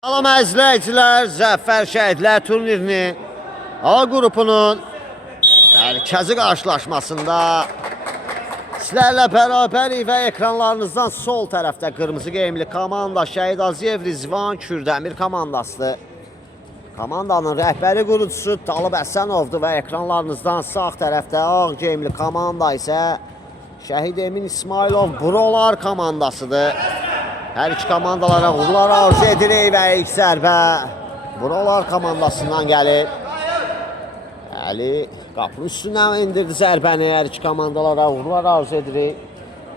Salam əzizləyicilər, Zəffər Şəhidlər turnirini A qrupunun mərkəzi qarşılaşmasında sizlərlə bərabərik və ekranlarınızdan sol tərəfdə qırmızı geyimli komanda Şəhid Aziyev Rizvan Kürdəmir komandasıdır. Komandanın rəhbəri qurucusu Talib Həsənovdur və ekranlarınızdan sağ tərəfdə ağ geyimli komanda isə Şəhid Emin İsmailov Brolar komandasıdır. Hər iki komandalara uğurlar arzu edirik və ilk zərbə Brolar komandasından gəlir. Əli qapının üstündən indirdi zərbəni. Hər iki komandalara uğurlar arzu edirik.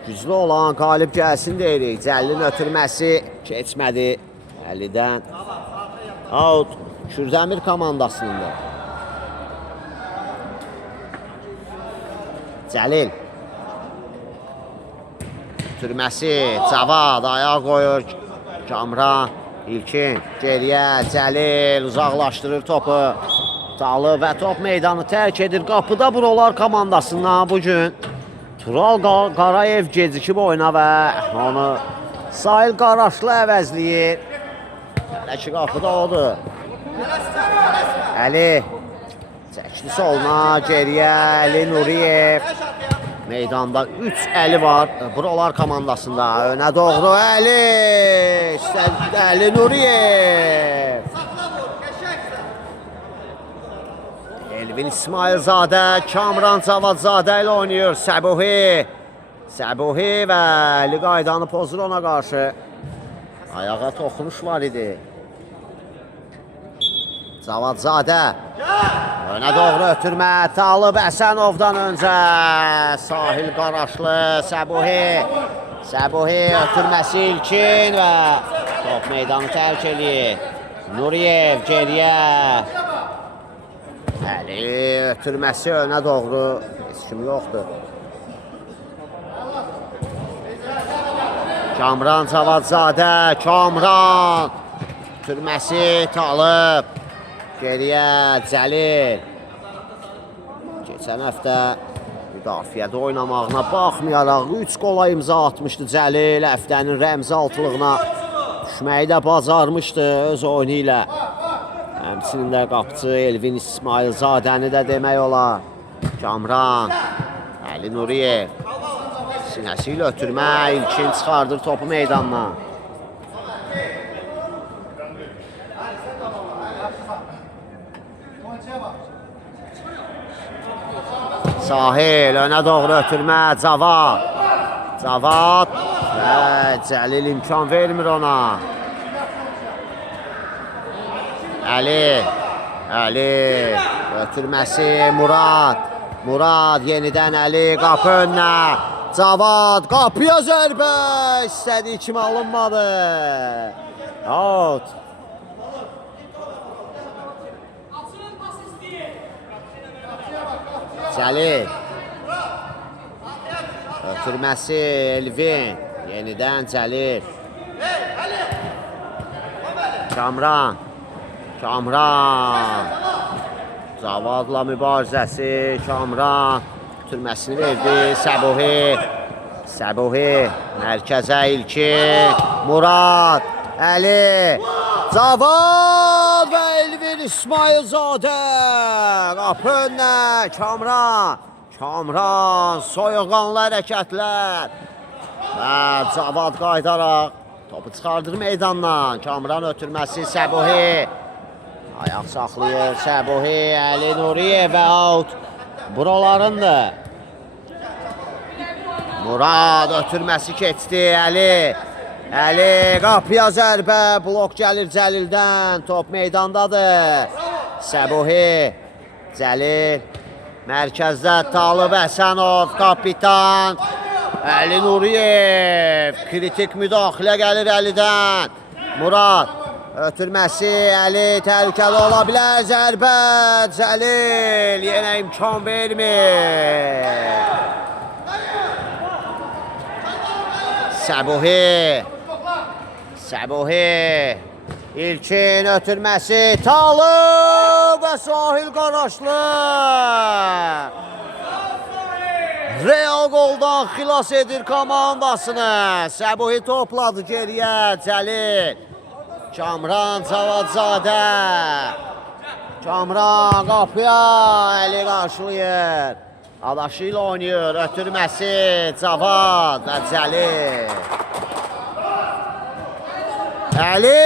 Güclü olan qalib gəlsin deyirik. Cəllin ötürməsi keçmədi. Əlidən out Kürdəmir komandasında. Cəlil ötürməsi, Cavad ayaq qoyur. Kamran, İlkin, geriyə, Cəlil uzaqlaşdırır topu. Talı və top meydanı tərk edir. Qapıda Brolar komandasından bugün Tural Qarayev gecikib oyuna və onu Sahil Qaraşlı əvəzləyir. Hələ ki qapıda odur. Əli çəkdi soluna, geriyə Əli Nuriyev. Meydanda 3 Əli var Brolar komandasında. Önə doğru Əli. Əli Nuriyev. Elvin İsmailzadə, Kamran Cavadzadə ilə oynayır. Səbuhi və Əli qaydanı pozur ona qarşı. Ayağa toxunuş var idi. Cavadzadə önə doğru ötürmə. Talib Həsənovdan öncə Sahil Qaraşlı, Səbuhi ötürməsi İlkin və top meydanı tərk eləyir. Nuriyev geriyə. Əli ötürməsi önə doğru. Heç kim yoxdur. Kamran Cavadzadə, Kamran ötürməsi Talib. Geriyə Cəlil. Keçən həftə müdafiədə oynamağına baxmayaraq 3 qola imza atmışdı Cəlil. Həftənin rəmzi altılığına düşməyi də bacarmışdı öz oyunu ilə. Həmçinin də qapıcı Elvin İsmailzadəni də demək olar. Kamran, Əli Nuriyev sinəsi ilə ötürmə, İlkin çıxardır topu meydanına. Sahil önə doğru ötürmə, Cavad və Cəlil imkan vermir ona. Əli ötürməsi Murad yenidən Əli qapı önünə. Cavad qapıya zərbə istədiyi kimi alınmadı. Out. Cəlil ötürməsi Elvin yenidən Cəlil. Kamran Zavadla mübarizəsi. Kamran ötürməsini verdi. Səbuhi mərkəzə İlkin. Murad, Əli, Cavad və Elvin İsmailzadə. Qapı önünə Kamran soyuqanlı hərəkətlər. Və Cavad qaydaraq topu çıxardır meydandan. Kamran ötürməsi Səbuhi. Ayaq saxlayır Səbuhi. Əli Nuriyev və out. Brolarındır. Murad ötürməsi keçdi. Əli qapıya zərbə. Blok gəlir Cəlildən. Top meydandadır. Səbuhi. Cəlil. Mərkəzdə Talib Həsənov. Kapitan. Əli Nuriyev. Kritik müdaxilə gəlir Əlidən. Murad. Ötürməsi Əli təhlükəli ola bilər. Zərbə Cəlil yenə imkan vermir. Səbuhi İlkin ötürməsi Talib və Sahil Qaraşlı. Real qoldan xilas edir komandasını. Səbuhi topladı geriyə Cəlil. Kamran Cavadzadə. Kamran qapıya Əli qarşılayır. Adaşı ilə oynayır. Ötürməsi Cavad və Cəlil. Əli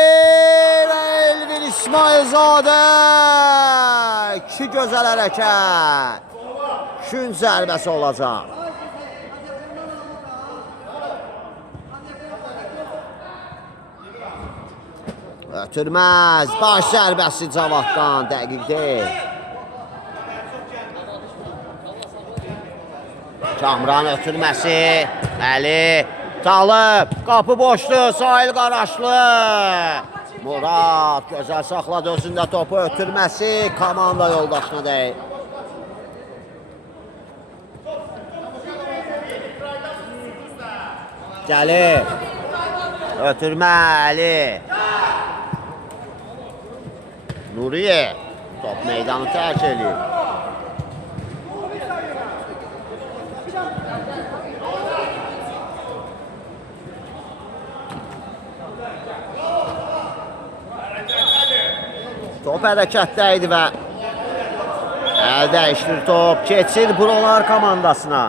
və Elvin İsmailzadə. İki gözəl hərəkət. Gün zərbəsi olacaq. Ötürməz. Baş zərbəsi Cavaddan. Dəqiq deyil. Kamran ötürməsi. Əli. Talib. Qapı boşdur. Sahil Qaraşlı. Murad. Gözəl saxladı özündə topu. Ötürməsi. Komanda yoldaşına deyil. Gəlir. Ötürmə Əli. Nuriye. Top meydanı tərk edir. Top hərəkətdə idi və əl dəyişdir top. Keçir Buralar komandasına.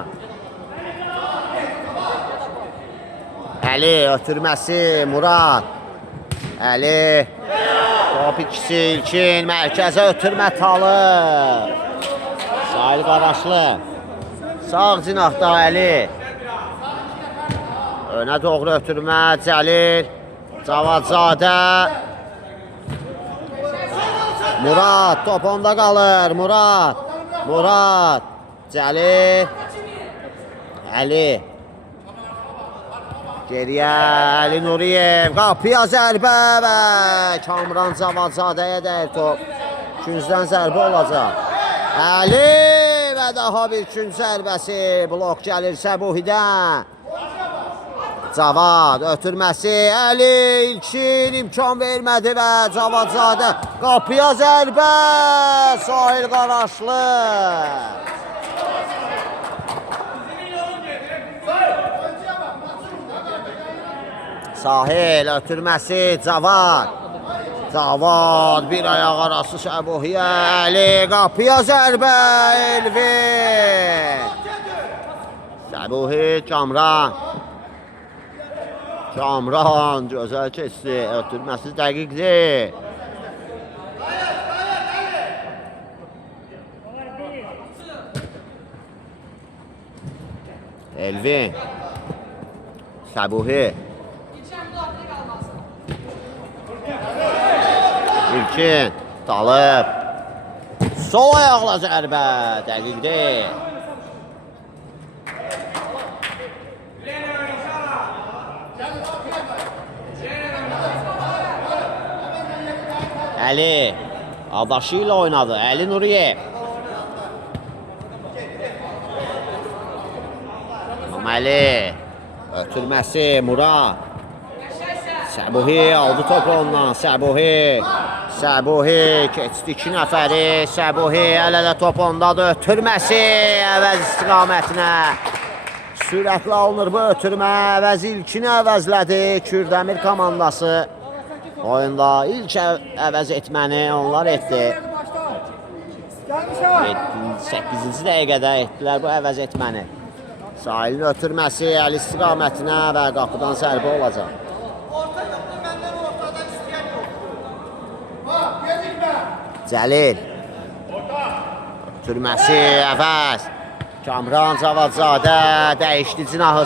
Əli ötürməsi Murad. Əli. Top ikisi İlkin. Mərkəzə ötürmə Talib. Sahil Qaraşlı. Sağ cinahda Əli. Önə doğru ötürmə Cəlil. Cavadzadə. Murad top onda qalır. Murad. Cəlil. Əli. Geriyə Əli Nuriyev. Qapıya zərbə və Kamran Cavadzadəyə dəyir top. Küncdən zərbə olacaq. Əli və daha bir künc zərbəsi. Blok gəlir Səbuhidən. Cavad ötürməsi. Əli İlkin imkan vermədi və Cavadzadə. Qapıya zərbə. Sahil Qaraşlı. Sahil ötürməsi Cavad. Bir ayaq arası Səbuhiyə. Əli qapıya zərbə. Elvin. Səbuhi Kamran gözəl keçdi. Ötürməsi dəqiqdir. Elvin. Səbuhi. İlkin. Talib. Sol ayaqla zərbə. Dəqiqdir. Əli. Adaşı ilə oynadı. Əli Nuriyev. Əli. Ötürməsi Murad. Səbuhi aldı topu ondan. Səbuhi keçdi 2 nəfəri. Səbuhi əl-ələ top ondadır. Ötürməsi əvəz istiqamətinə. Sürətlə alınır bu ötürmə. Əvəz İlkini əvəzlədi. Kürdəmir komandası. Oyunda ilk əvəz etməni onlar etdi. 8-ci dəqiqədə etdilər bu əvəz etməni. Sahilin ötürməsi əl istiqamətinə və qapıdan zərbə olacaq. Cəlil. Ötürməsi əvəz. Kamran Cavadzadə dəyişdi cinahı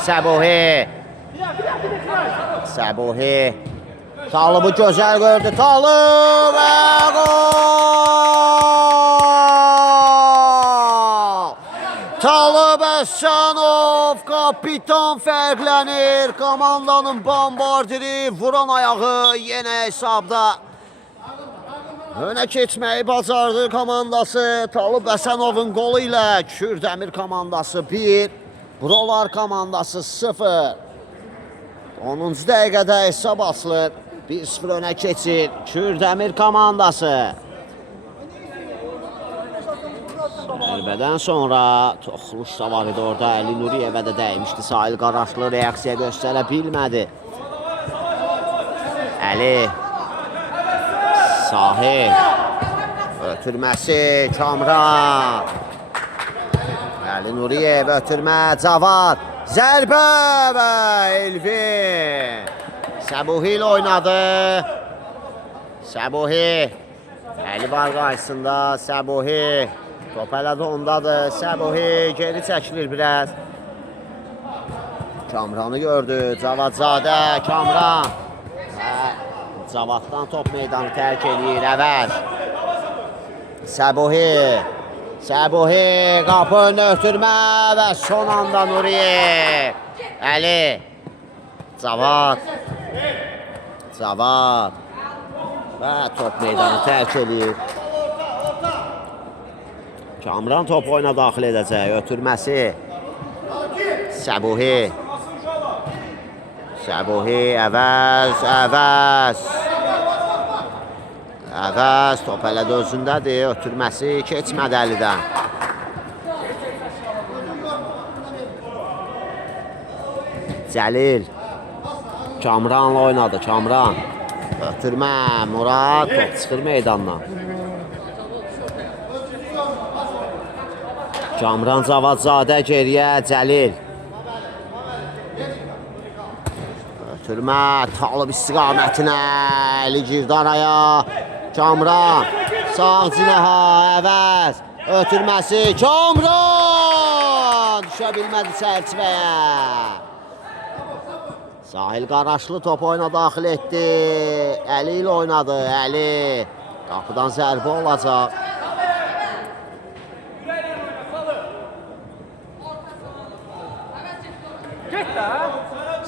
Səbuhi. Talıbı gözəl gördü. Talib və gol! Talib Əşənov kapitan fərqlənir. Komandanın bombardiri vuran ayağı yenə hesabda. Önə keçməyi bacardı komandası. Talib Əşənovun qolu ilə Kürdəmir komandası 1, Buralar komandası 0. 10-cu dəqiqədə hesab açılır. 1-0 önə keçir Kürdəmir komandası. Zərbədən sonra toxluş da var idi orada. Əli Nuriyevə də dəymişdi. Sahil Qaraşlı reaksiya göstərə bilmədi. Əli Sahil. Ötürməsi Kamran. Əli Nuriyev ötürmə Cavad. Zərbə və Elvin. Səbuhi ilə oynadı. Səbuhi. Əli var qarşısında Səbuhi. Top hələ də ondadır. Səbuhi geri çəkilir biraz. Kamranı gördü. Cavadzadə, Kamran. Cavaddan top meydanı tərk eləyir. Əvəz. Səbuhi. Səbuhi qapı önünə ötürmə və son anda Nuriyev. Əli. Cavad. Cavad. Və top meydanı tərk eləyir. Kamran top oyuna daxil edəcək. Ötürməsi. Səbuhi. Səbuhi, Əvəz, Əvəz. Əvəz top hələ də özündədir. Ötürməsi keçmədi Əlidən. Cəlil. Kamranla oynadı. Kamran. Ötürmə. Murad. Top çıxır meydandan. Kamran Cavadzadə geriyə. Cəlil. Ötürmə. Talib istiqamətinə. Əli girdi araya. Kamran. Sağ cinəha. Əvəz. Ötürməsi. Kamran. Düşə bilmədi çərçivəyə. Sahil Qaraşlı top oyuna daxil etdi. Əli ilə oynadı. Əli. Qapıdan zərbə olacaq.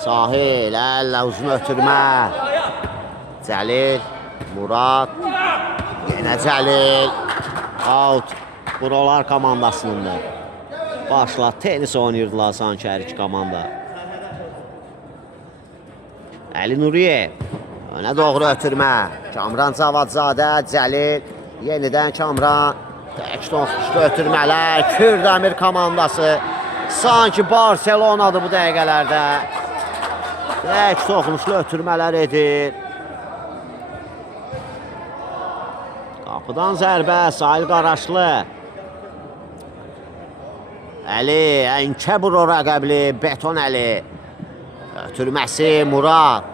Sahil, əllə uzun ötürmə. Cəlil, Murad. Yenə Cəlil. Out. Buralar komandasınındır. Başla tenis oynayırdılar sanki hər iki komanda. Əli Nuriyev. Önə doğru ötürmə. Kamran Cavadzadə, Cəlil. Yenidən Kamran. Tək toxuşdu ötürmələr. Kürdəmir komandası. Sanki Barcelonadır bu dəqiqələrdə. Tək toxunuşlu ötürmələr edir. Qapıdan zərbə, Sahil Qaraşlı. Əli, ənkə buro rəqəbli, Beton Əli. Ötürməsi Murad.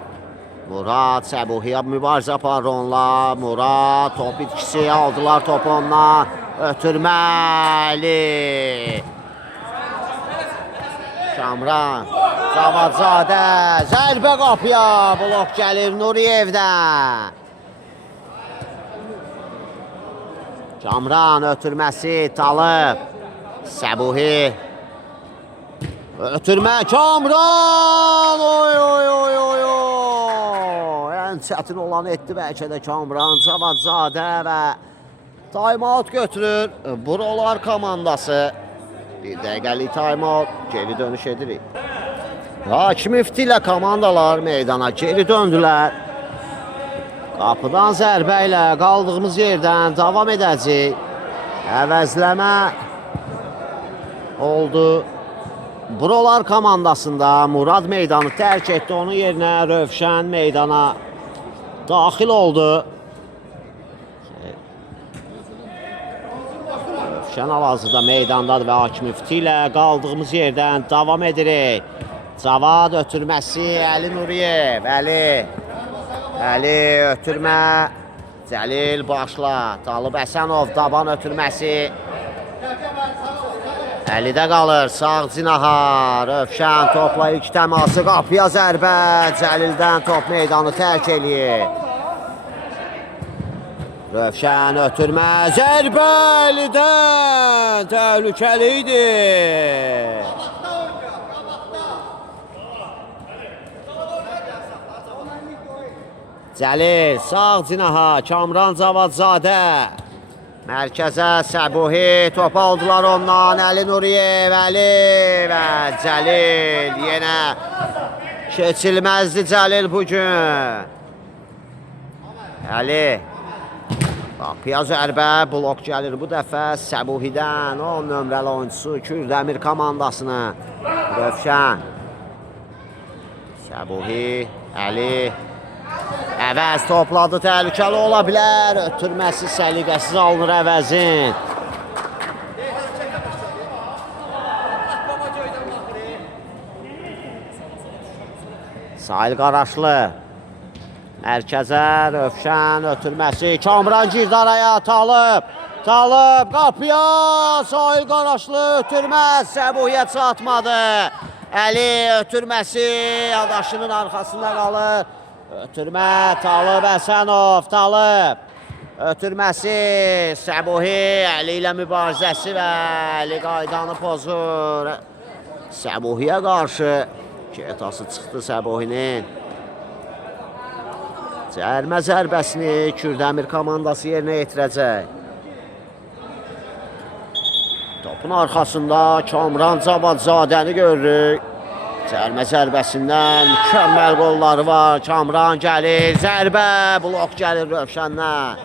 Murad Səbuhiyə mübarizə aparır onunla. Murad top itkisi aldılar top ondan. Ötürməli. Kamran. Cavadzadə. Zərbə qapıya. Blok gəlir Nuriyevdən. Kamran ötürməsi Talib. Səbuhi. Ötürmə Kamran. Oy oy oy oy oy. Ən çətin olan etdi bəlkə də Kamran Cavadzadə və time-out götürür Buralar komandası. Bir dəqiqəlik time-out, geri dönüş edirik. Hakim İfti ilə komandalar meydana geri döndülər. Qapıdan zərbə ilə qaldığımız yerdən davam edəcək. Əvəzləmə oldu. Buralar komandasında Murad meydanı tərk etdi. Onun yerinə Rövşən meydana daxil oldu. Rövşən hal-hazırda meydandadır və Hakim İfti ilə qaldığımız yerdən davam edirik. Cavad ötürməsi Əli Nuriyev. Əli ötürmə. Cəlil başla. Talib Əsənov daban ötürməsi. Əlidə qalır. Sağ cinaha. Rövşən topla ilk təması. Qapıya zərbə. Cəlildən top meydanı tərk eləyir. Rövşən ötürmə. Zərbə Əlidən. Təhlükəli idi. Cəlil, sağ cinaha, Kamran Cavadzadə. Mərkəzə Səbuhi, top aldılar ondan, Əli Nuriyev, Əli və Cəlil. Yenə keçilməzdi Cəlil bugün. Əli, qapıya zərbə, blok gəlir bu dəfə Səbuhidən, 10 nömrəli oyuncusu Kürdəmir komandasını. Rövşən, Səbuhi, Əli. Əvəz topladı, təhlükəli ola bilər. Ötürməsi səliqəsiz alınır Əvəzin. Sahil Qaraşlı. Mərkəzə Rövşən ötürməsi. Kamran girdi araya, Talib. Talib qapıya. Sahil Qaraşlı ötürməz. Səbuhiyə çatmadı. Əli ötürməsi. Adaşının arxasında qalır. Ötürmə Talib Həsənov. Talib. Ötürməsi. Səbuhi. Əli ilə mübarizəsi və Əli qaydanı pozur. Səbuhiyə qarşı. Ketası çıxdı Səbuhinin. Cərmə zərbəsini Kürdəmir komandası yerinə yetirəcək. Topun arxasında Kamran Cavadzadəni görürük. Cərmə zərbəsindən mükəmməl qolları var. Kamran gəlir, zərbə, blok gəlir Rövşəndən.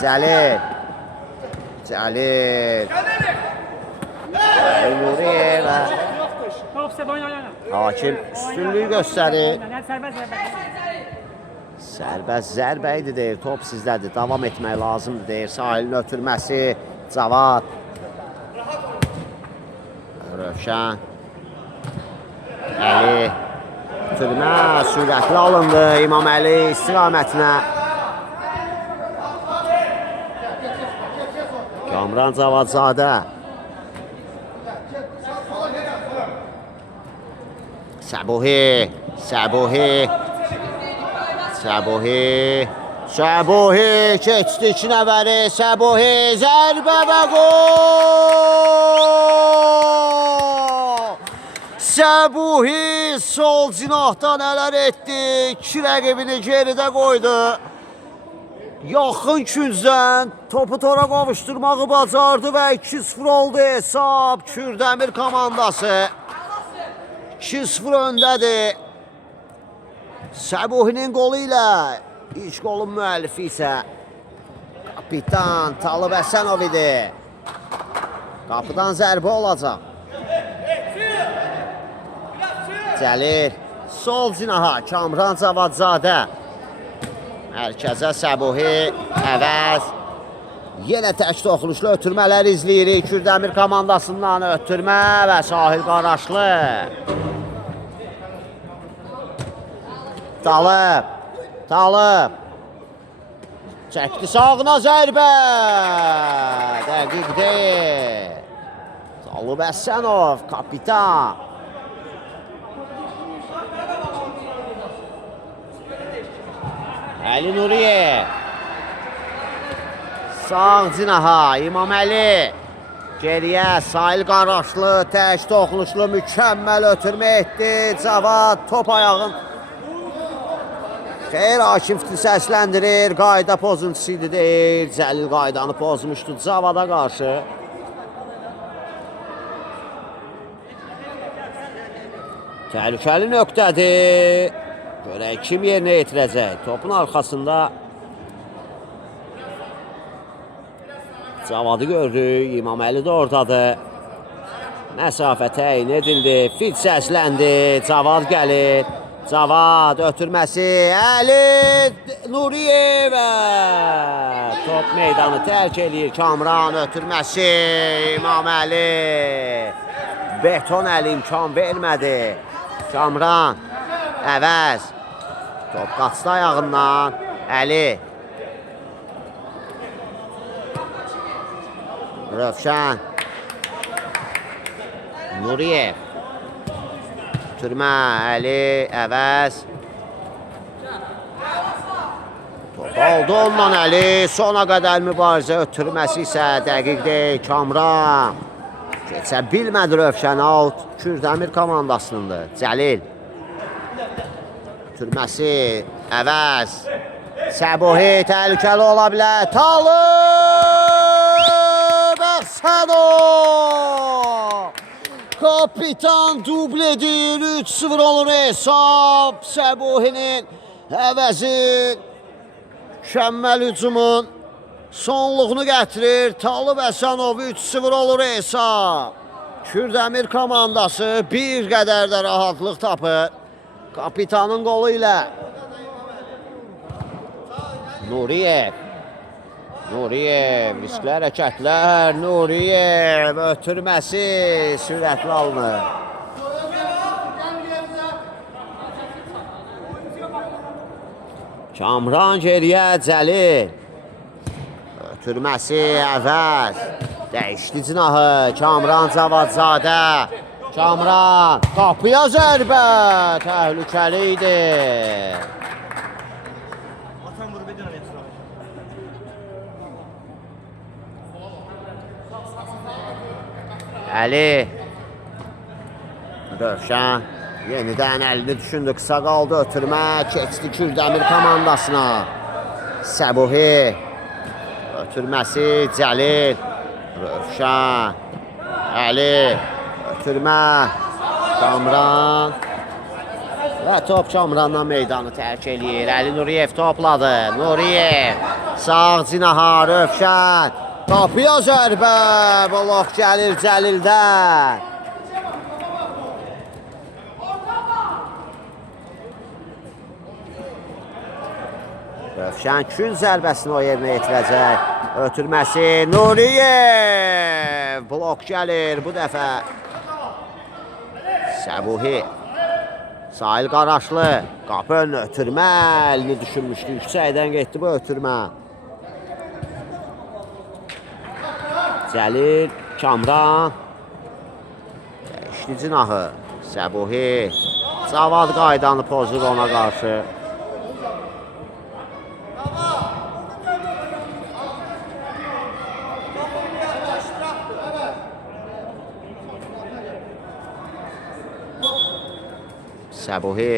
Cəlil. Nuriyevə. Hakim üstünlüyü göstərir. Sərbəst zərbə idi deyir, top sizdədir, davam etmək lazımdır deyir. Sahilin ötürməsi, Cavad. Rövşən. Əli. Ötürmə sürətli alındı İmam Əli istiqamətinə. Kamran Cavadzadə. Səbuhi. Səbuhi keçdi iki nəfəri. Səbuhi zərbə və gol! Səbuhi sol cinahdan nələr etdi. İki rəqibini geridə qoydu. Yaxın küncdən topu tora qovuşturmağı bacardı və 2-0 oldu hesab. Kürdəmir komandası 2-0 öndədir. Səbuhinin qolu ilə ilk qolun müəllifi isə kapitan Talib Həsənov idi. Qapıdan zərbə olacaq. Cəlil sol cinaha Kamran Cavadzadə. Mərkəzə Səbuhi, Əvəz. Yenə tək toxunuşlu ötürmələr izləyirik. Kürdəmir komandasından ötürmə və Sahil Qaraşlı. Talib. Çəkdi sağına zərbə. Dəqiq deyil. Talib Həsənov, kapitan. Əli Nuriyev. Sağ cinaha İmam Əli. Geriyə Sahil Qaraşlı, tək toxunuşlu mükəmməl ötürmə etdi. Cavad top ayağın. Xeyr, Hakim səsləndirir, qayda pozuntusu idi deyir. Cəlil qaydanı pozmuşdu Cavada qarşı. Təhlükəli nöqtədir. Görək kim yerinə yetirəcək. Topun arxasında Cavadı görürük, İmam Əli də oradadır. Məsafə təyin edildi, fit səsləndi, Cavad gəlir. Cavad ötürməsi, Əli Nuriyevə. Top meydanı tərk edir, Kamran ötürməsi, İmam Əli. Beton Əli imkan vermədi. Kamran, Əvəz. Top qaçdı ayağından, Əli. Rövşən. Nuriyev. Türmə, Əli, Əvəz. Top aldı ondan Əli. Sona qədər mübarizə ötürməsi isə dəqiq deyil. Kamran. Keçə bilmədi Rövşən, out. Kürdəmir komandasınındır. Cəlil. Ötürməsi, Əvəz. Səbuhi təhlükəli ola bilər. Talib Həsənov. Kapitan dubl edir, 3-0 olur hesab. Səbuhinin Əvəzin mükəmməl hücumun sonluğunu gətirir. Talib Həsənov 3-0 olur hesab. Kürdəmir komandası bir qədər də rahatlıq tapır. Kapitanın qolu ilə Nuriyev. Nuriyev, riskli hərəkətlər, Nuriyev, ötürməsi sürətli alınır. Kamran geriyə, Cəlil. Ötürməsi əvəz. Dəyişdi cinahı, Kamran Cavadzadə. Kamran, qapıya zərbə, təhlükəli idi. Əli. Rövşən yenidən əlini düşündü, qısa qaldı ötürmə, keçdi Kürdəmir komandasına. Səbuhi. Ötürməsi Cəlil. Rövşən. Əli. Ötürmə. Kamran. Və top Kamrandan meydanı tərk eləyir. Əli Nuriyev topladı. Nuriyev. Sağ cinaha Rövşən. Qapıya zərbə. Blok gəlir Cəlildən. Rövşən kün zərbəsini o yerinə yetirəcək. Ötürməsi Nuriyev. Blok gəlir bu dəfə. Səbuhi. Sahil Qaraşlı. Qapı önünə ötürmə. Əlini düşünmüşdü. Yüksəkdən getdi bu ötürmə. Cəlil. Kamran. Dəyişdi cinahı. Səbuhi. Cavad qaydanı pozur ona qarşı. Səbuhi.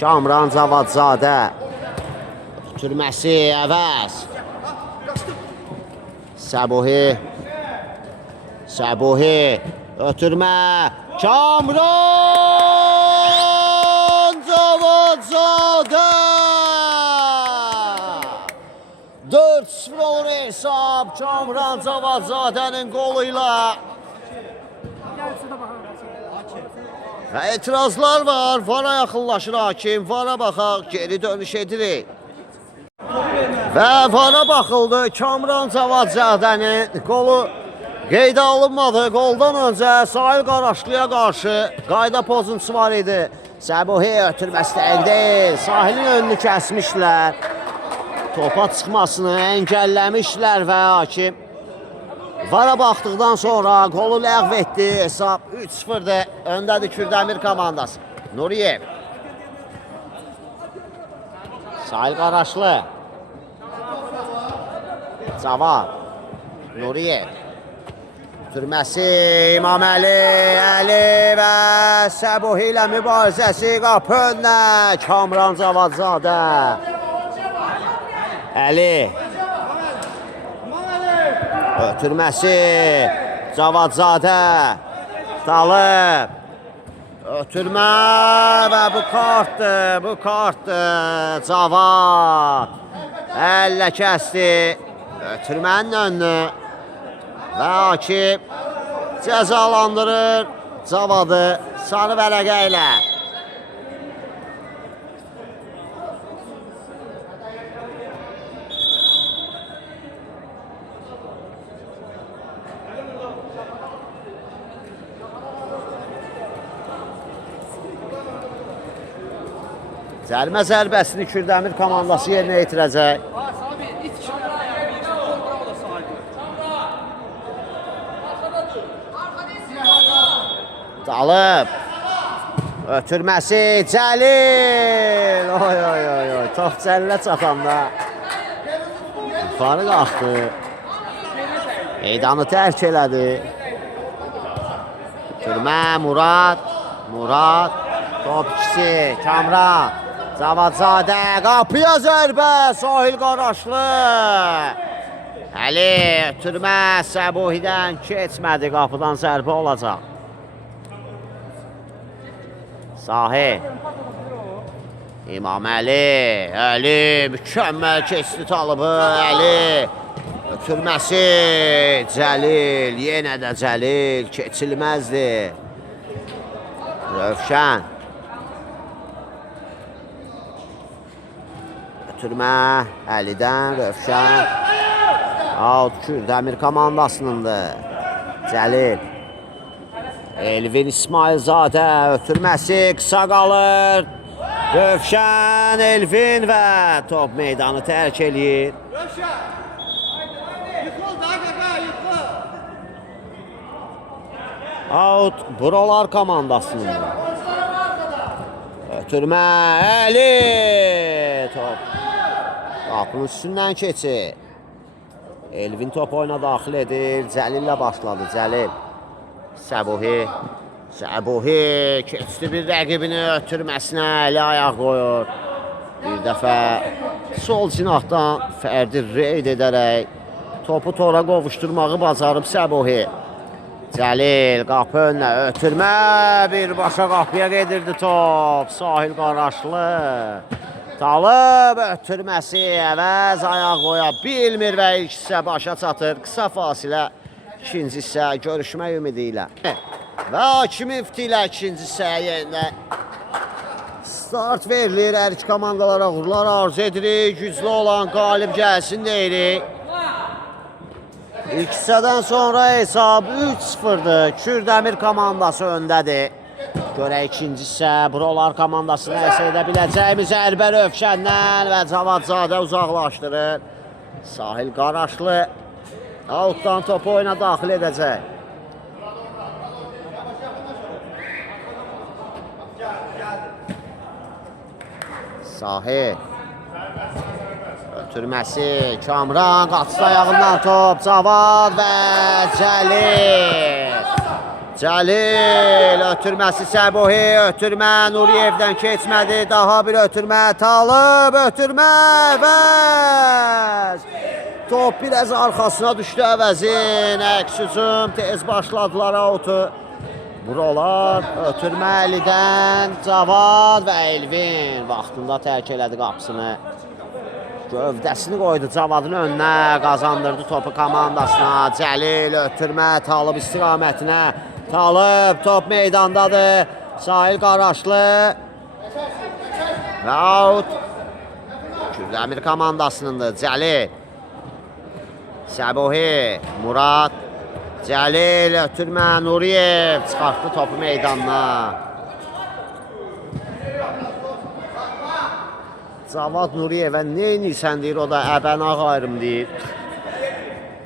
Kamran Cavadzadə. Ötürməsi əvəz. Səbuhi. Səbuhi. Ötürmə. Kamran Cavadzadə. 4-0 olur hesab. Kamran Cavadzadənin qoluyla. Və etirazlar var, VAR-a yaxınlaşır hakim, VAR-a baxaq, geri dönüş edirik. Və VAR-a baxıldı, Kamran Cavadzadənin qolu qeydə alınmadı. Qoldan öncə Sahil Qaraşlıya qarşı qayda pozuntusu var idi. Səbuhi ötürməsi deyil, Sahilin önünü kəsmişlər. Topa çıxmasını əngəlləmişlər və hakim VAR-a baxdıqdan sonra qolu ləğv etdi. Hesab 3-0'dır. Öndədir Kürdəmir komandası. Nuriyev. Sahil Qaraşlı. Cavad. Nuriyev. Türməsi İmaməli. Əli və Səbuhi ilə mübarizəsi qapı önünə. Kamran Cavadzadə. Əli. Ötürməsi Cavadzadə. Dalıb. Ötürmə və bu kartdır, Cavad. Əllə kəsdi. Ötürmənin önünü. Və hakim cəzalandırır Cavadı sarı vərəqə ilə. Cərimə zərbəsini Kürdəmir komandası yerinə yetirəcək. Dalıb. Ötürməsi Cəlil. Oy. Top Cəlilə çatanda. Yuxarı qalxdı. Meydanı tərk elədi. Ötürmə Murad. Top ikisi Kamran. Cavadzadə. Qapıya zərbə. Sahil Qaraşlı. Əli ötürmə Səbuhidən keçmədi. Qapıdan zərbə olacaq. Sahi. İmaməli. Əli mükəmməl keçdi Talıbı. Əli. Ötürməsi Cəlil. Yenə də Cəlil. Keçilməzdi. Rövşən. Ötürmə Əlidən Rövşən. Out Kürdəmir komandasınındır. Cəlil. Elvin İsmailzadə ötürməsi qısa qalır. Rövşən, Elvin və top meydanı tərk eləyir. Out Buralar komandasının. Ötürmə Əli. Top qapının üstündən keçir. Elvin top oyuna daxil edir. Cəlillə başladı. Cəlil. Səbuhi. Səbuhi keçdi bir rəqibini ötürməsinə. Əli ayaq qoyur. Bir dəfə sol cinahdan Fərdi reyd edərək topu tora qovuşturmağı bacarıb Səbuhi. Cəlil qapı önünə ötürmə. Birbaşa qapıya gedirdi top. Sahil Qaraşlı. Talıb ötürməsi əvəz ayaq qoya bilmir və ilk hissə başa çatır. Qısa fasilə ikinci hissə görüşmək ümidi ilə. Və Hakim İfti ilə ikinci hissəyə yenidən start verilir. Hər iki komandalara uğurlar arzu edirik. Güclü olan qalib gəlsin deyirik. İlk hissədən sonra hesab 3-0'dır. Kürdəmir komandası öndədir. Görək ikinci hissə Buralar komandasını əsər edə biləcəkmi? Zərbə Rövşəndən və Cavadzadə uzaqlaşdırır. Sahil Qaraşlı outdan topu oyuna daxil edəcək. Sahil. Ötürməsi Kamran qaçdı ayağından top. Cavad və Cəlil. Cəlil ötürməsi Səbuhi. Ötürmə Nuriyevdən keçmədi. Daha bir ötürmə Talıb. Ötürmə Əvəz. Top biraz arxasına düşdü Əvəzin. Əks hücum tez başladılar outu. Buralar ötürmə Əlidən Cavad və Elvin vaxtında tərk elədi qapısını. Gövdəsini qoydu Cavadın önünə, qazandırdı topu komandasına. Cəlil ötürmə Talıb istiqamətinə. Talıb top meydandadır. Sahil Qaraşlı. Və out Kürdəmir komandasınındır. Cəlil. Səbuhi. Murad. Cəlil ötürmə Nuriyev çıxartdı topu meydanına. Cavad Nuriyevə neynirsən deyir, o da əbən ağ ayrım deyir.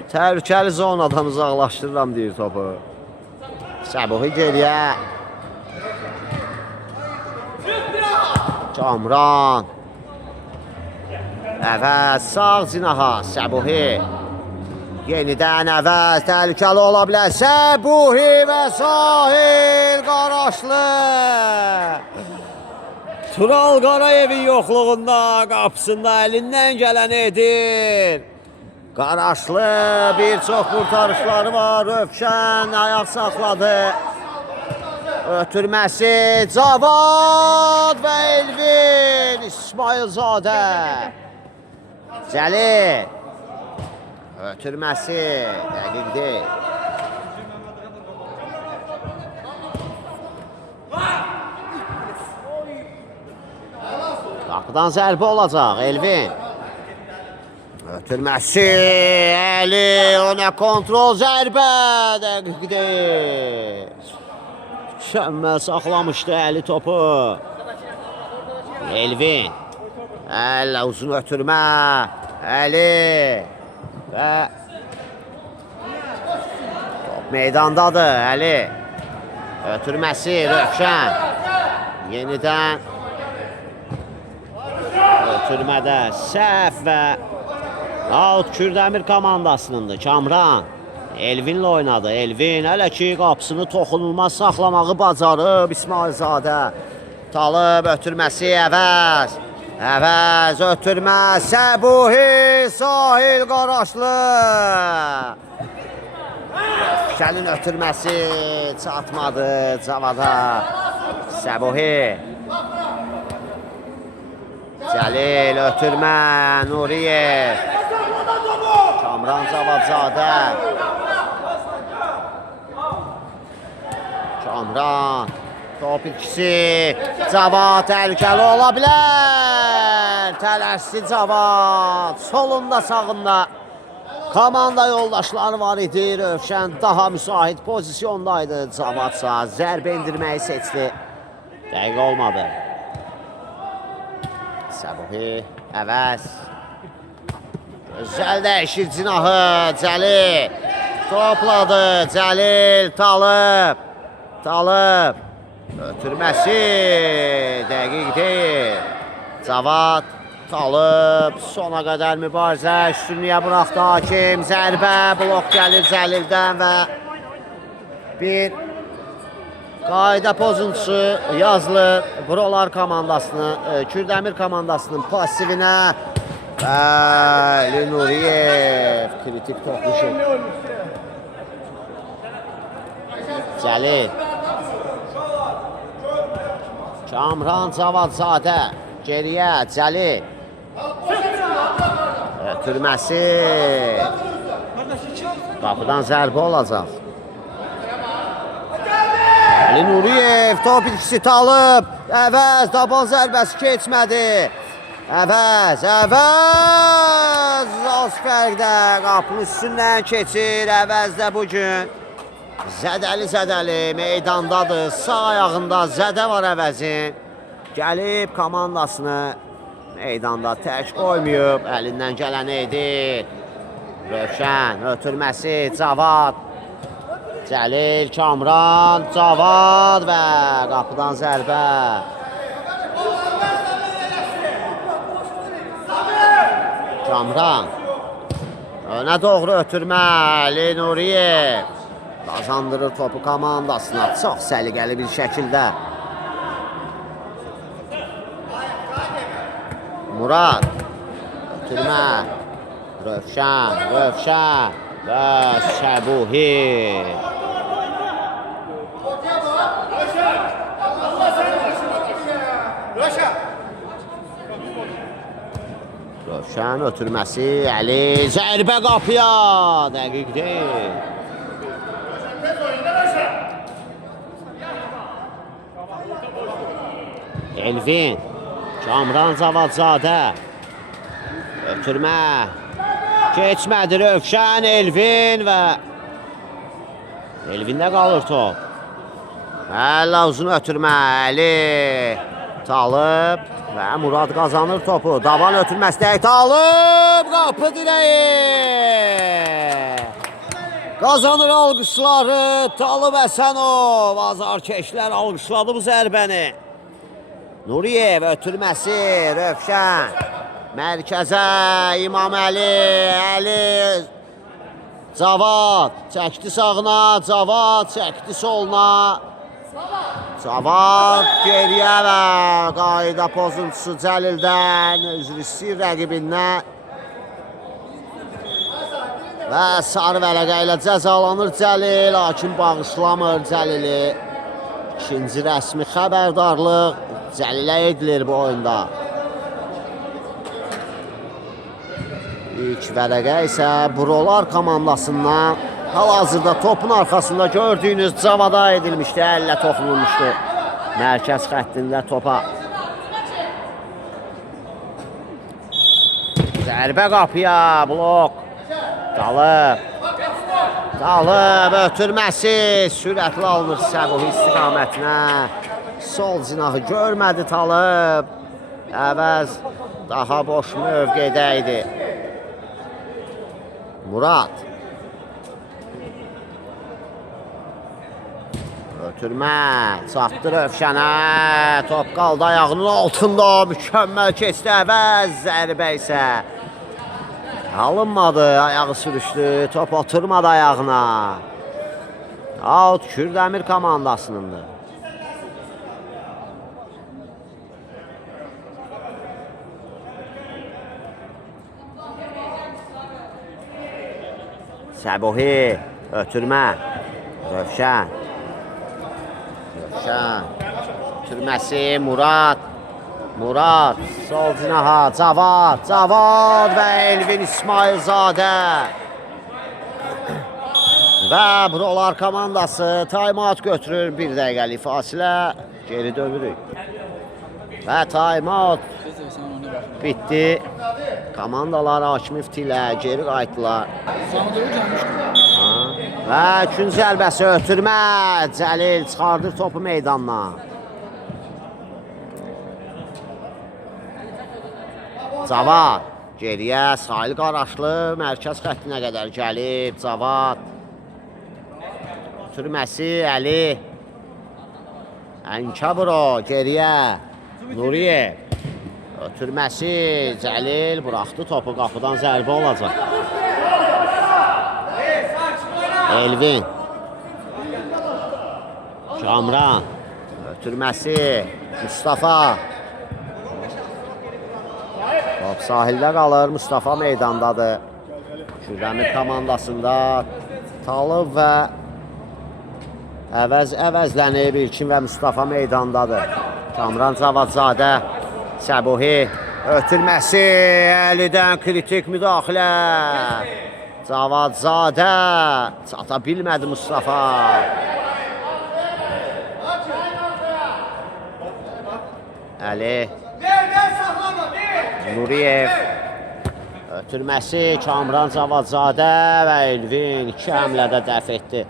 Təhlükəli zonadan uzaqlaşdırıram deyir topu. Səbuhi geriyə. Kamran. Əvəz sağ cinaha Səbuhi. Yenidən Əvəz təhlükəli ola bilər. Səbuhi və Sahil Qaraşlı. Tural Qarayevin yoxluğunda qapısında əlindən gələni edir. Qaraşlı bir çox qurtarışları var. Rövşən ayaq saxladı. Ötürməsi Cavad və Elvin İsmailzadə. Cəlil. Ötürməsi dəqiq deyil. Qapıdan zərbə olacaq Elvin. Ötürməsi Əli, ona kontrol zərbə dəqiq deyil. Şəmməl saxlamışdı Əli topu. Elvin. Əllə uzun ötürmə. Əli. Və top meydandadır Əli. Ötürməsi Rövşən. Yenidən ötürmədə səhv və out Kürdəmir komandasınındır. Kamran Elvinlə oynadı. Elvin hələ ki qapısını toxunulmaz saxlamağı bacarıb İsmailzadə. Talıb ötürməsi Əvəz. Əvəz ötürmə Səbuhi Sahil Qaraşlı. Şəlin ötürməsi çatmadı Cavada. Səbuhi. Cəlil ötürmə Nuriyev. Kamran Cavadzadə. Kamran. Top ikisi. Cavad təhlükəli ola bilər. tələsdi Cavad. Solunda, sağında komanda yoldaşları var idi. Rövşən daha müsait pozisyondaydı. Cavadsa zərbə indirməyi seçdi. Dəqiq olmadı. Səbuhi, Əvəz. Gözəl dəyişir cinahı. Cəlil topladı. Cəlil, Talıb. Ötürməsi dəqiq deyil. Cavad, Talıb, sona qədər mübarizə, üstünlüyə buraxdı hakim. Zərbə, blok gəlir Cəlildən və bir qayda pozuntusu yazılır Brolar komandasının, Kürdəmir komandasının pasivinə. Bəli, Nuriyev kritik toxuşu. Cəlil, Kamran Cavadzadə geriyə, Cəlil ötürməsi, qapıdan zərbə olacaq. Ali Nuriyev top ikisi Talıb, Əvəz, taban zərbəsi keçmədi. Əvəz, az fərqdə qapının üstündən keçir. Əvəz də bugün zədəli meydandadır. Sağ ayağında zədə var Əvəzin. Gəlib komandasını meydanda tək qoymayıb. Əlindən gələni edir. Rövşən, ötürməsi, Cavad. Cəlil, Kamran, Cavad və qapıdan zərbə. Kamran. Önə doğru ötürmə, Ali Nuriyev. Qazandırır topu komandasına çox səliqəli bir şəkildə. Murad. Ötürmə. Rövşən və Səbuhi. Rövşən ötürməsi, Əli, zərbə qapıya, dəqiq deyil. Elvin, Kamran Cavadzadə, ötürmə, keçmədi Rövşən, Elvin və Elvində qalır top. Hələ uzun ötürmə, Əli, Talıb və Murad qazanır topu. Davan ötürməsi deyək, Talıb, qapı direği. Qazanır alqışları, Talıb Əsənov. Azarkeşlər alqışladı bu zərbəni. Nuriyev ötürməsi, Rövşən. Mərkəzə, İmam Əli, Cavad. Çəkdi sağına, Cavad çəkdi soluna. Cavad geriyə və qayda pozuntusu Cəlildən, üzr istəyir rəqibindən və sarı vərəqə ilə cəzalanır Cəlil, hakim bağışlamır Cəlili. İkinci rəsmi xəbərdarlıq Cəlilə edilir bu oyunda. İlk vərəqə isə Brolar komandasından hal-hazırda topun arxasında gördüyünüz Cavada edilmişdi, əllə toxunulmuşdu. Mərkəz xəttində topa. Zərbə qapıya, blok. Talıb, ötürməsi, sürətli alınır Səbuhi istiqamətinə. Sol cinahı görmədi Talıb. Əvəz daha boş mövqedə idi. Murad. Ötürmə, çatdı Rövşənə, top qaldı ayağının altında, mükəmməl keçdi Əvəz, zərbə isə alınmadı, ayağı sürüşdü, top oturmadı ayağına. Out Kürdəmir komandasınındır. Səbuhi, ötürmə, Rövşən. Türməsi, Murad, sol cinaha, Cavad və Elvin İsmailzadə. Və Brolar komandası time-out götürür, 1 dəqiqəlik fasilə, geri dönürük. Və time-out. bitdi. Komandalar Akimov ilə geri qayıtdılar. Və ikinci zərbəsi ötürmə. Cəlil çıxardır topu meydanına. Cavad geriyə, Sahil Qaraşlı mərkəz xəttinə qədər gəlib. Cavad ötürməsi, Əli Ənkəbro geriyə, Nuriyev ötürməsi, Cəlil buraxdı topu, qapıdan zərbə olacaq. Elvin Kamran ötürməsi, Mustafa top sahildə qalır, Mustafa meydandadır. Kürdəmir komandasında Talib və əvəzlənib, İlkin və Mustafa meydandadır. Kamran Cavadzadə, Səbuhi ötürməsi, Əlidən kritik müdaxilə. Cavadzadə çata bilmədi Mustafa. Əli Nuriyev ötürməsi, Kamran Cavadzadə və Elvin iki həmlədə dəf etdi.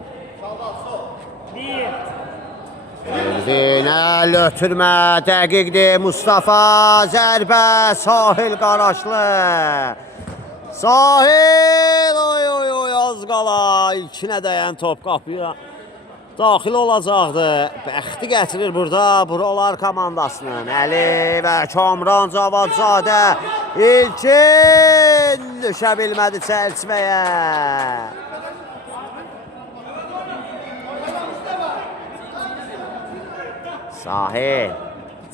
Elvin əl ötürmə, dəqiqdir Mustafa, zərbə, Sahil Qaraşlı. Sahil, oy, az qala, ilkinə dəyən top qapıya daxil olacaqdı. Bəxti gətirir burada Buralar komandasının. Əli və Kamran Cavadzadə, İlkin düşə bilmədi çərçivəyə. Sahil,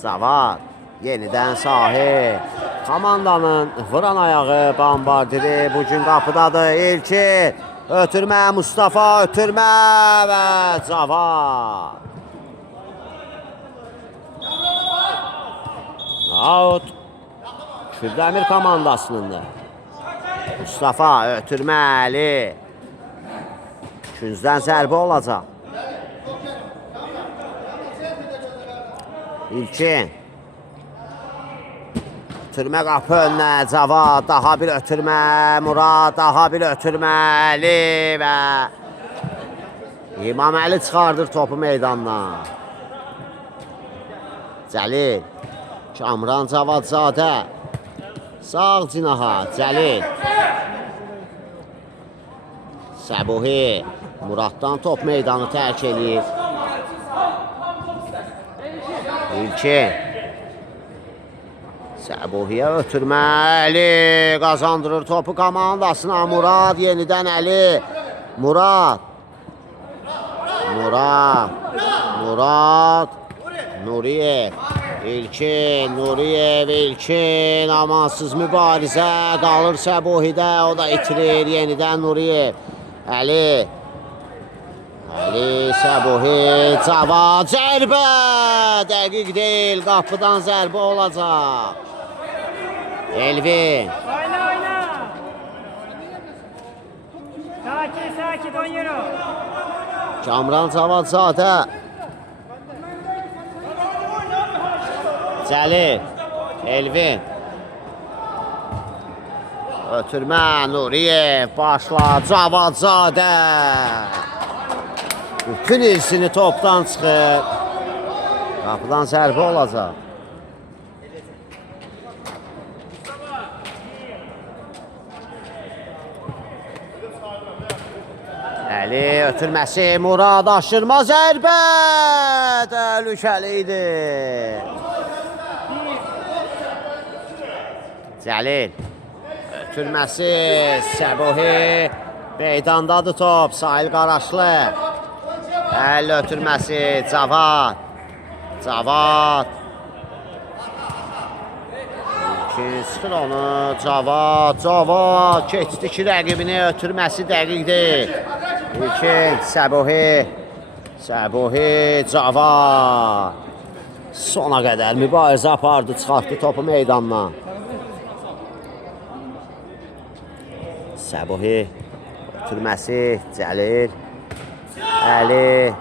Cavad, yenidən Sahil. Komandanın vuran ayağı bombardiri bugün qapıdadır. İlkin, ötürmə, Mustafa ötürmə və Cavad. Out. Kürdəmir komandasınındır. Mustafa ötürmə, Əli. Küncdən zərbə olacaq. İlkin ötürmə qapı önünə, Cavad, daha bir ötürmə, Murad, daha bir ötürmə, Əli və İmam Əli çıxardır topu meydanına. Cəlil, Kamran Cavadzadə, sağ cinaha, Cəlil. Səbuhi, Muraddan top meydanı tərk eləyir. İlkin Səbuhiyə ötürmə, Əli qazandırır topu komandasına. Murad yenidən Əli. Murad Nuriyev, İlkin, Nuriyev, İlkin, amansız mübarizə qalır Səbuhidə, o da itirir. Yenidən Nuriyev, Əli, Səbuhi, Cavad, zərbə, dəqiq deyil, qapıdan zərbə olacaq. Elvin. Sakin, oynayın. Kamran Cavadzadə. Cəlil, Elvin. Ötürmə, Nuriyev, başla, Cavadzadə. Bütün irsini topdan çıxır. Qapıdan zərbə olacaq. Əli ötürməsi, Murad aşırma zərbə. Təhlükəli idi. Cəlil ötürməsi, Səbuhi meydandadır top, Sahil Qaraşlı. Əl ötürməsi, Cavad. İlkin sıxır onu, Cavad keçdi ki rəqibini, ötürməsi dəqiq deyil. İlkin, Səbuhi, Cavad. Sona qədər mübarizə apardı, çıxartdı topu meydanına. Səbuhi ötürməsi, Cəlil, Əli,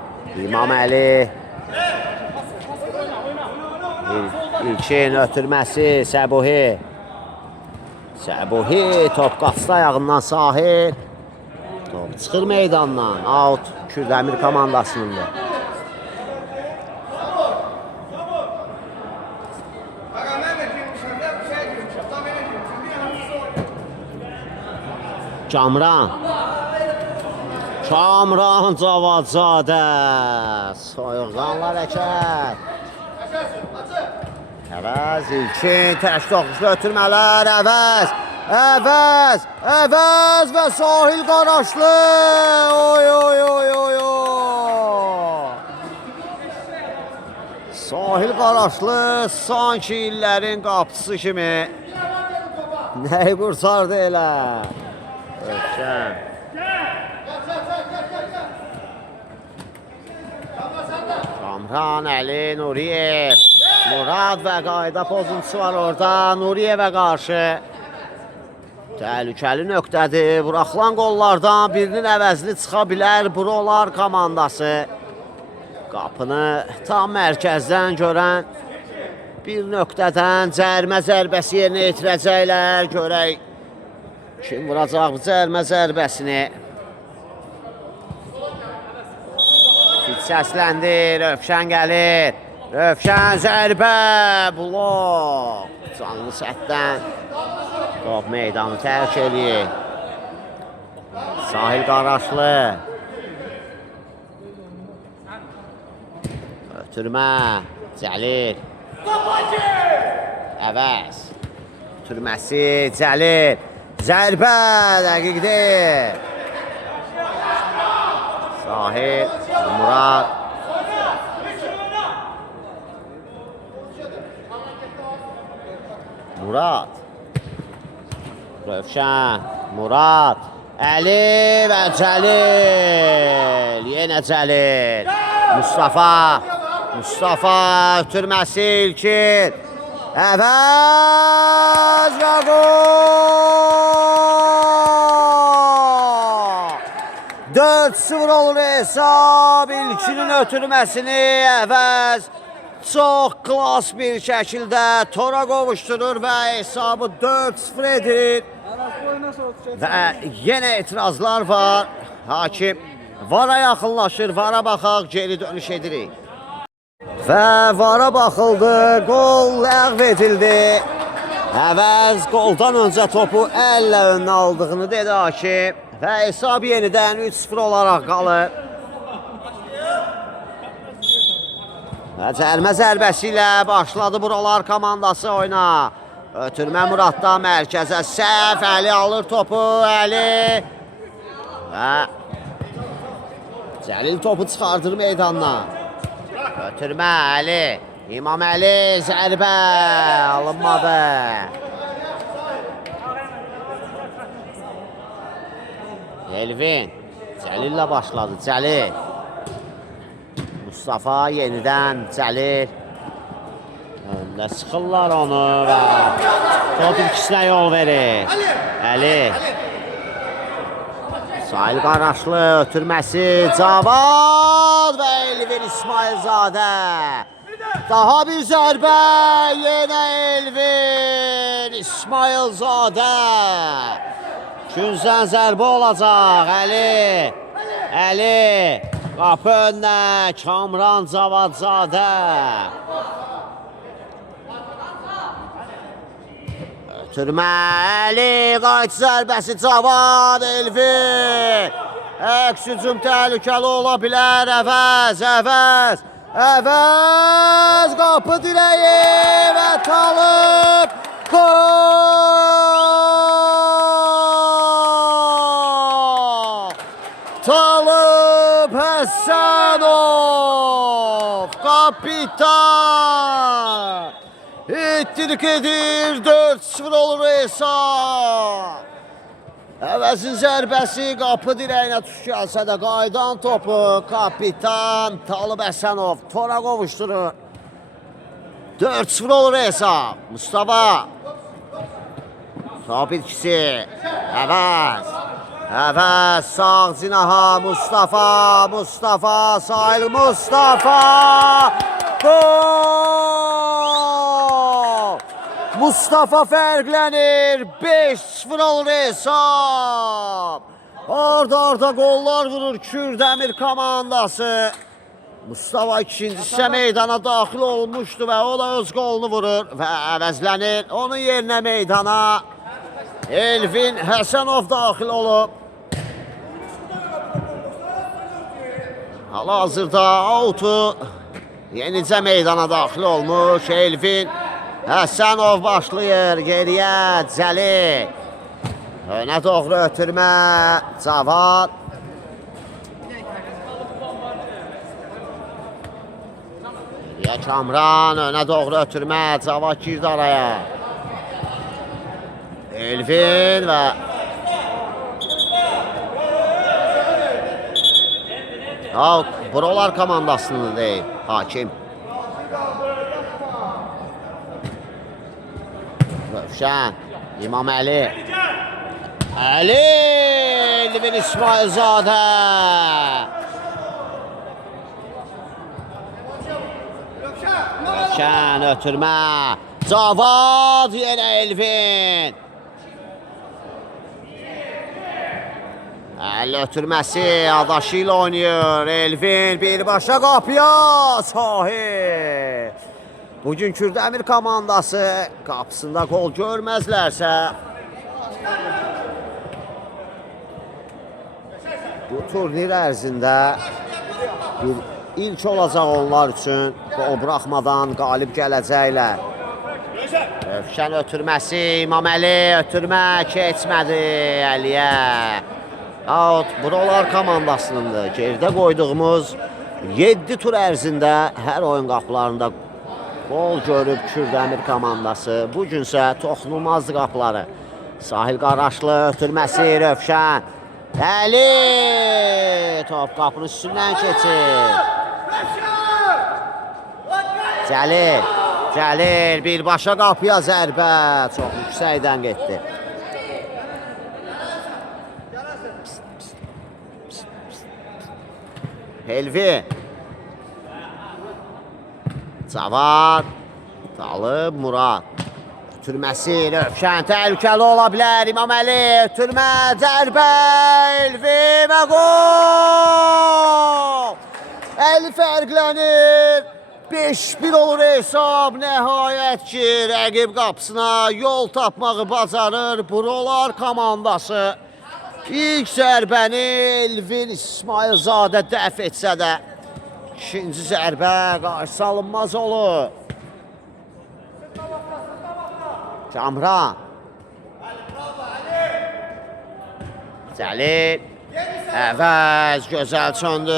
İmam Əli. İlkin ötürməsi, Səbuhi. Səbuhi top qaçdı ayağından Sahil. Top çıxır meydandan. Out Kürdəmir komandasının. Kamran Cavadzadə soyuqdanlar hərəkət. Əvəz ilkin tək toxuşlu ötürmələr. Əvəz və Sahil Qaraşlı. Oy. Sahil Qaraşlı sanki illərin qapısı kimi nəyi qurtardı elə. Ölkən. Kamran, Əli, Nuriyev. Murad və qayda pozuntusu var orada. Nuriyevə qarşı təhlükəli nöqtədir. Buraxılan qollardan birinin əvəzini çıxa bilər Brolar komandası. Qapını tam mərkəzdən görən bir nöqtədən cərmə zərbəsi yerinə yetirəcəklər. Görək kim vuracaq bu cərmə zərbəsini. Fit səsləndi, Rövşən gəlir. Rövşən zərbə, blok. Canlı sətdən top meydanı tərk eləyir. Sahil Qaraşlı. Ötürmə, Cəlil. Əvəz. Ötürməsi, Cəlil. Zərbə, dəqiqdir. Sahil, Murad. Rövşən, Murad, Əli və Cəlil. Yenə Cəlil. Mustafa ötürməsi ilkin. Əvəz və gol! 4-0 olur hesab. İlkinin ötürməsini Əvəz çox klas bir şəkildə tora qovuşturur və hesabı 4-0 edir. Və yenə etirazlar var. Hakim VAR-a yaxınlaşır. VAR-a baxaq, geri dönüş edirik. Və VAR-a baxıldı. Qol ləğv edildi. Əvəz qoldan öncə topu əllə önünə aldığını dedi hakim. Və hesab yenidən 3-0 olaraq qalır. Və cərmə zərbəsi ilə başladı Brolar komandası oyuna. Ötürmə Muraddan mərkəzə səhv. Əli alır topu. Əli. Və Cəlil topu çıxardır meydandan. Ötürmə Əli. İmam Əli zərbə alınmadı. Elvin Cəlillə başladı. Cəlil. Mustafa yenidən Cəlil. Öndə sıxırlar onu və top ikisinə yol verir. Əli. Sahil Qaraşlı ötürməsi Cavad və Elvin İsmailzadə. Daha bir zərbə. Yenə Elvin İsmailzadə. Küncdən zərbə olacaq. Əli. Qapı önünə Kamran Cavadzadə. Ötürmə Əli. Qayıt zərbəsi Cavad. Elvin. Əks hücum təhlükəli ola bilər. Əvəz. Qapı dirəyi və Talib. Gol. Talib Həsənov. Kapitan. İttirik edir. 4-0 olur hesab. Əvəzin zərbəsi qapı dirəyinə tuş gəlsə də qaydan topu kapitan Talib Həsənov tora qovuşturur. 4-0 olur hesab. Mustafa. Top itkisi. Əvəz sağ cinaha Mustafa Sahil Mustafa. Gol! Mustafa fərqlənir. 5-0 olur hesab. Arda qollar vurur Kürdəmir komandası. Mustafa ikinci hissə meydana daxil olmuşdu və o da öz qolunu vurur və əvəzlənir. Onun yerinə meydana Elvin Həsənov daxil olub. Hal-hazırda Autu yenicə meydana daxil olmuş. Elvin Həsənov başlayır. Geriyə Cəli. Önə doğru ötürmə. Cavad. Geriyə Kamran. Önə doğru ötürmə. Cavad girdi araya. Elvin və Buralar komandasını deyib hakim. Rövşən, İmam Əli. Elvin İsmailzadə. Rövşən, ötürmə. Cavad, yenə Elvin. Əli ötürməsi, adaşı ilə oynayır. Elvin birbaşa qapıya. Sahil. Bugün Kürdəmir komandası qapısında qol görməzlərsə bu turnir ərzində bir ilk olacaq onlar üçün. Qol buraxmadan qalib gələcəklər. Rövşən ötürməsi, İmam Əli ötürmə keçmədi Əliyə. Out, buralar komandasınındır. Gerdə qoyduğumuz 7 tur ərzində hər oyun qapılarında qol görüb Kürdəmir komandası. Bugünsə toxunulmazdı qapıları. Sahil Qaraşlı ötürməsi, Rövşən. Əli! Top qapının üstündən keçir. Cəlil birbaşa qapıya zərbə. Çox yüksəkdən getdi. Helvi. Cavad. Talib Murad. Ötürməsi, Rövşən təhlükəli ola bilər. İmam Əli ötürmə, zərbə, Elvi və qol! Əli fərqlənir. 5-1 olur hesab. Nəhayət ki, rəqib qapısına yol tapmağı bacarır Buralar komandası. İlk zərbəni Elvin İsmailzadə dəf etsə də ikinci zərbə qarşı salınmaz olur. Kamran. Cəlil. Əvəz, gözəl çöndü.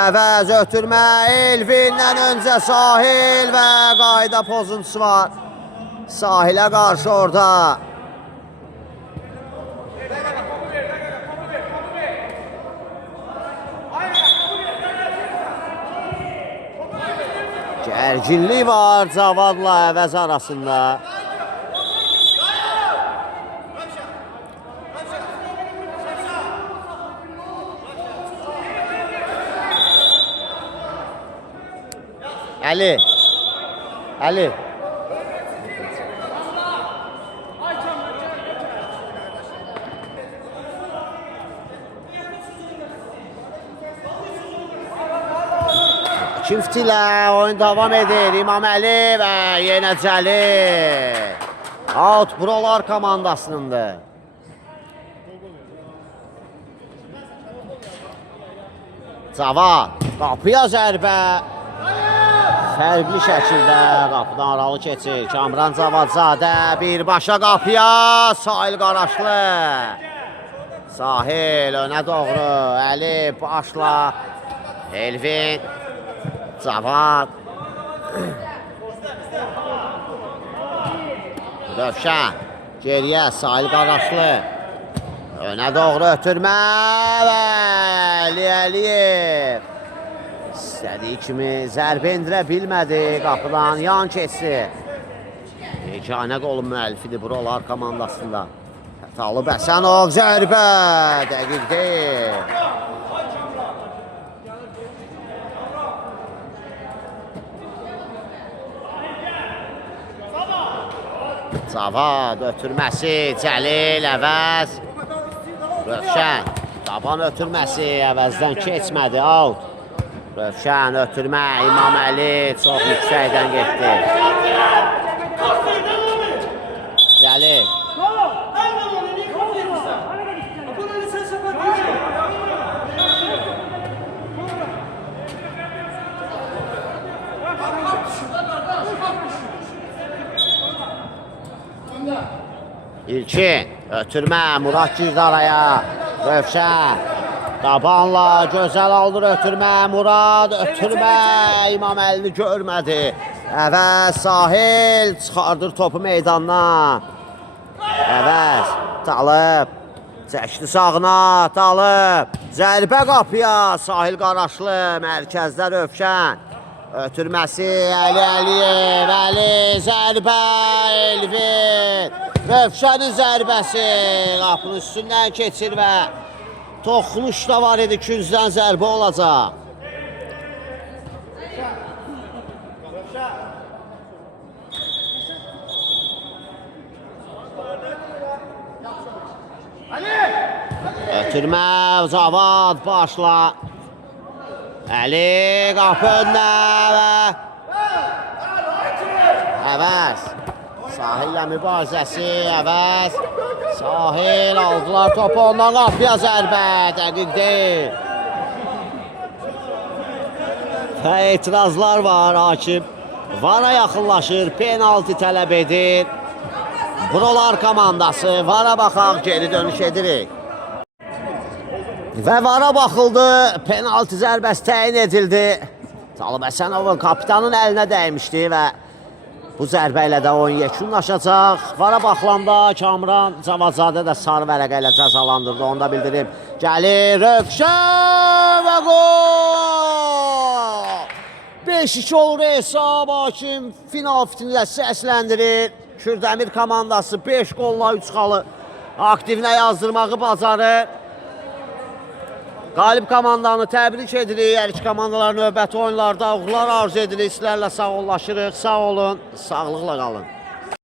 Əvəz ötürmə. Elvindən öncə Sahil və qayda pozuntusu var. Sahilə qarşı orada. Gərginlik var Cavadla Əvəz arasında. Əli. Çift ilə oyun davam edir. İmam Əli və yenə Cəlil. Out Buralar komandasınındır. Cavad. Qapıya zərbə. Fərqli şəkildə qapıdan aralı keçir. Kamran Cavadzadə birbaşa qapıya. Sahil Qaraşlı. Sahil önə doğru. Əli başla. Elvin. Cavad. Rövşən. Geriyə Sahil Qaraşlı. Önə doğru ötürmə və Əliyev. İstədiyi kimi zərbə endirə bilmədi. Qapıdan yan keçdi. Yeganə qolun müəllifidir Buralar komandasında. Talib Həsənov zərbə. Dəqiq deyil. Cavad ötürməsi, Cəlil əvəz. Rövşən, taban ötürməsi, əvəzdən keçmədi, out. Rövşən ötürmə, İmaməli çox yüksəkdən getdi. Cəlil. İlkin, ötürmə, Murad girdi araya. Rövşən, tabanla gözəl aldır ötürmə, Murad ötürmə, İmaməlini görmədi. Əvəz, Sahil çıxardır topu meydandan. Əvəz, Talib, çəkdi sağına, Talib, zərbə qapıya, Sahil Qaraşlı, mərkəzdə Rövşən. Ötürməsi, Əli Əliyev, Əli, zərbə, Elvin. Rövşənin zərbəsi, qapının üstündən keçir və toxunuş da var idi, küncdən zərbə olacaq. Ötürmə, Cavad, başla. Əli, qapı önünə və Əvəz. Sahillə mübarizəsi, Əvəz. Sahil aldılar topu, ondan qapıya zərbə, dəqiq deyil. Və etirazlar var, hakim VAR-a yaxınlaşır, penalti tələb edir. Brolar komandası, VAR-a baxaq, geri dönüş edirik. Və VAR-a baxıldı, penalti zərbəsi təyin edildi. Talib Həsənovun kapitanın əlinə dəymişdi və bu zərbə ilə də oyun yekunlaşacaq. VAR-a baxılanda Kamran Cavadzadə də sarı vərəqə ilə cəzalandırdı, onu da bildirib. Gəlir, Rövşən və gol! 5-2 olur hesab, hakim final fitinlə səsləndirir. Kürdəmir komandası 5 qolla 3 xalı aktivinə yazdırmağı bacarır. Qalib komandanı təbrik edirik. Hər iki komandalar növbəti oyunlarda uğurlar arzu edirik. Sizlərlə sağollaşırıq. Sağ olun, sağlıqla qalın.